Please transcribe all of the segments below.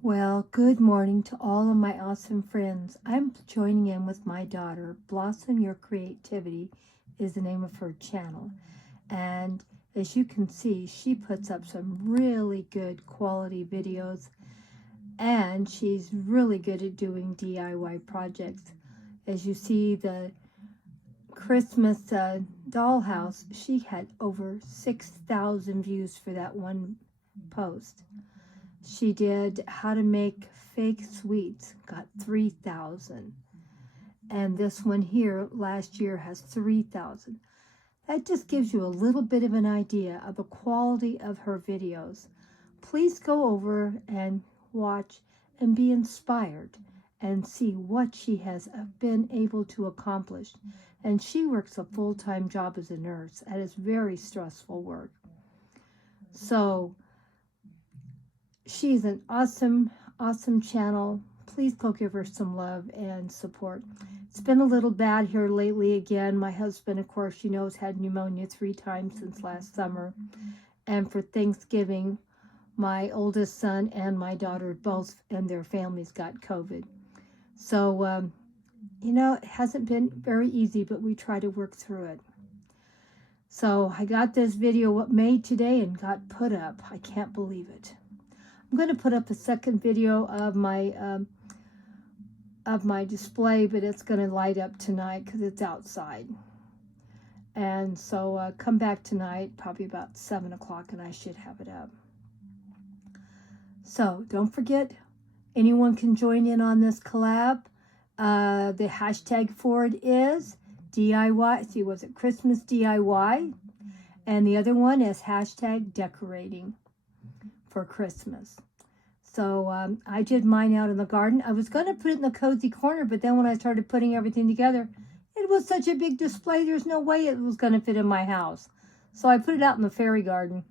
Well, good morning to all of my awesome friends. I'm joining in with my daughter. Blossom Your Creativity is the name of her channel. And as you can see, she puts up some really good quality videos and she's really good at doing DIY projects. As you see, the Christmas dollhouse, she had over 6,000 views for that one post. She did how to make fake sweets, got 3,000. And this one here last year has 3,000. That just gives you a little bit of an idea of the quality of her videos. Please go over and watch and be inspired and see what she has been able to accomplish. And she works a full-time job as a nurse. That is very stressful work. So she's an awesome channel. Please go give her some love and support. It's been a little bad here lately again. My husband, of course, you know, has had pneumonia 3 times since last summer. And for Thanksgiving, my oldest son and my daughter both and their families got COVID. So, you know, it hasn't been very easy, but we try to work through it. So I got this video made today and got put up. I can't believe it. I'm going to put up a second video of my display, but it's going to light up tonight because it's outside. And so come back tonight, probably about 7 o'clock, and I should have it up. So don't forget, anyone can join in on this collab. The hashtag for it is DIY. See, was it Christmas DIY? And the other one is hashtag decorating for Christmas. So I did mine out in the garden. I was going to put it in the cozy corner, but then when I started putting everything together, it was such a big display, there's no way it was going to fit in my house. So I put it out in the fairy garden.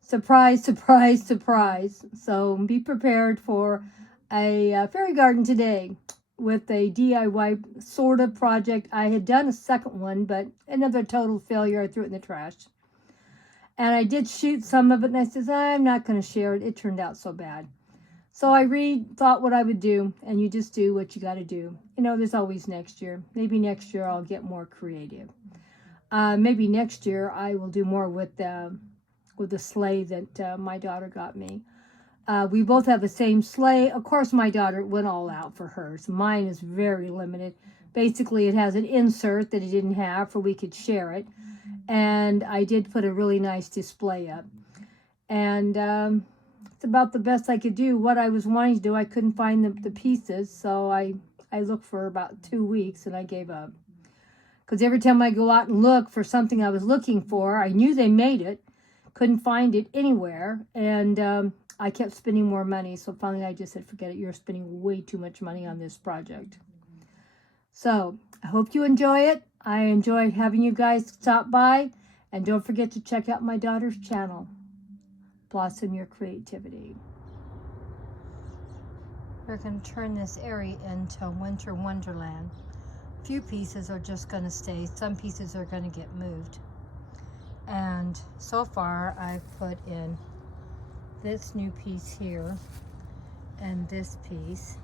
Surprise, surprise, surprise. So be prepared for a fairy garden today with a DIY sort of project. I had done a second one, but another total failure. I threw it in the trash. And I did shoot some of it, and I said, I'm not going to share it. It turned out so bad. So I thought what I would do, and you just do what you got to do. You know, there's always next year. Maybe next year I'll get more creative. Maybe next year I will do more with the sleigh that my daughter got me. We both have the same sleigh. Of course, my daughter went all out for hers. Mine is very limited. Basically, it has an insert that it didn't have, for we could share it. And I did put a really nice display up. And it's about the best I could do. What I was wanting to do, I couldn't find the pieces, so I looked for about 2 weeks and I gave up. Because every time I go out and look for something I was looking for, I knew they made it, couldn't find it anywhere, and I kept spending more money. So finally I just said, forget it, you're spending way too much money on this project. So I hope you enjoy it. I enjoy having you guys stop by, and don't forget to check out my daughter's channel, Blossom Your Creativity. We're going to turn this area into a winter wonderland. A few pieces are just going to stay. Some pieces are going to get moved. And so far I've put in this new piece here, and this piece,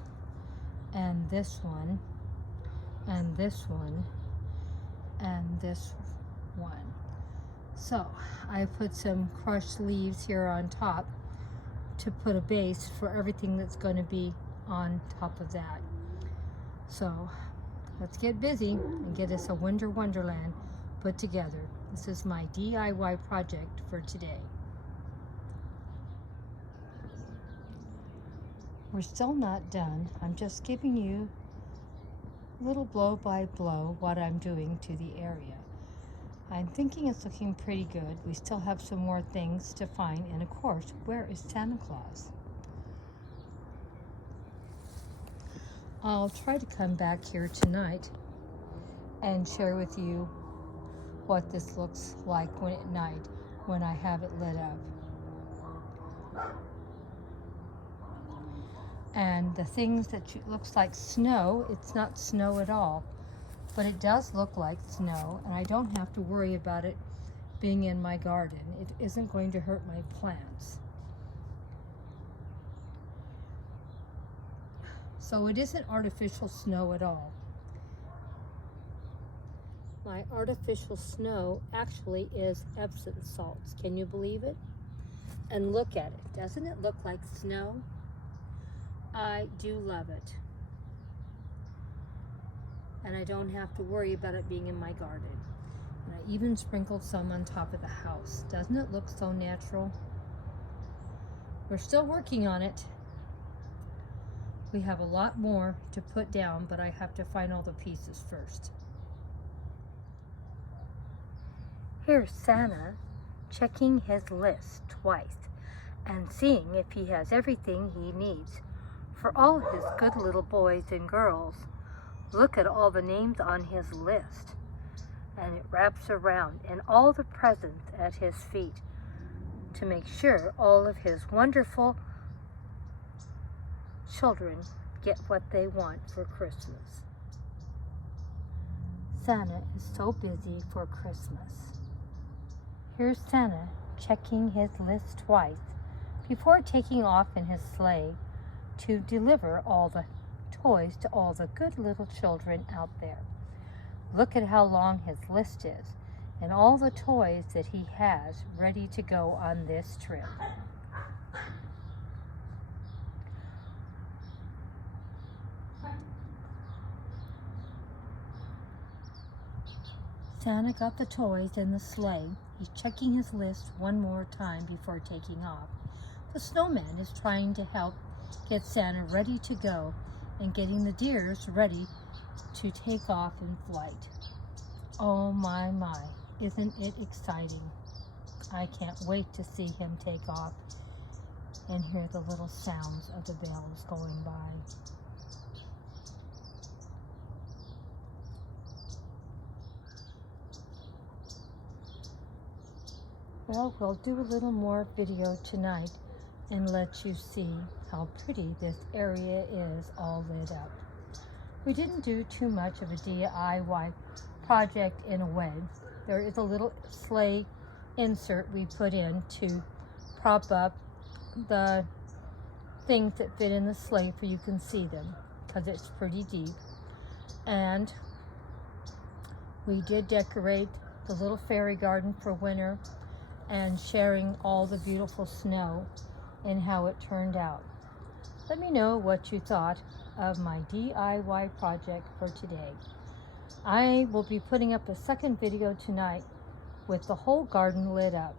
and this one, and this one, and this one. So I put some crushed leaves here on top to put a base for everything that's going to be on top of that. So let's get busy and get us a winter wonderland put together. This is my DIY project for today. We're still not done. I'm just giving you a little blow by blow what I'm doing to the area. I'm thinking it's looking pretty good. We still have some more things to find, and of course, where is Santa Claus? I'll try to come back here tonight and share with you what this looks like at night when I have it lit up. And the things that looks like snow, it's not snow at all, but it does look like snow, and I don't have to worry about it being in my garden. It isn't going to hurt my plants. So it isn't artificial snow at all. My artificial snow actually is Epsom salts. Can you believe it? And look at it. Doesn't it look like snow? I do love it. And I don't have to worry about it being in my garden. And I even sprinkled some on top of the house. Doesn't it look so natural? We're still working on it. We have a lot more to put down, but I have to find all the pieces first. Here's Santa checking his list twice and seeing if he has everything he needs for all his good little boys and girls. Look at all the names on his list, and it wraps around and all the presents at his feet to make sure all of his wonderful children get what they want for Christmas. Santa is so busy for Christmas. Here's Santa checking his list twice before taking off in his sleigh to deliver all the toys to all the good little children out there. Look at how long his list is and all the toys that he has ready to go on this trip. Santa got the toys in the sleigh. He's checking his list one more time before taking off. The snowman is trying to help get Santa ready to go and getting the deers ready to take off in flight. Oh my, isn't it exciting? I can't wait to see him take off and hear the little sounds of the bells going by. Well, we'll do a little more video tonight and let you see how pretty this area is all lit up. We didn't do too much of a DIY project in a way. There is a little sleigh insert we put in to prop up the things that fit in the sleigh for you can see them because it's pretty deep. And we did decorate the little fairy garden for winter and sharing all the beautiful snow and how it turned out. Let me know what you thought of my DIY project for today. I will be putting up a second video tonight with the whole garden lit up.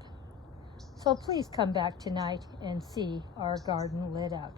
So please come back tonight and see our garden lit up.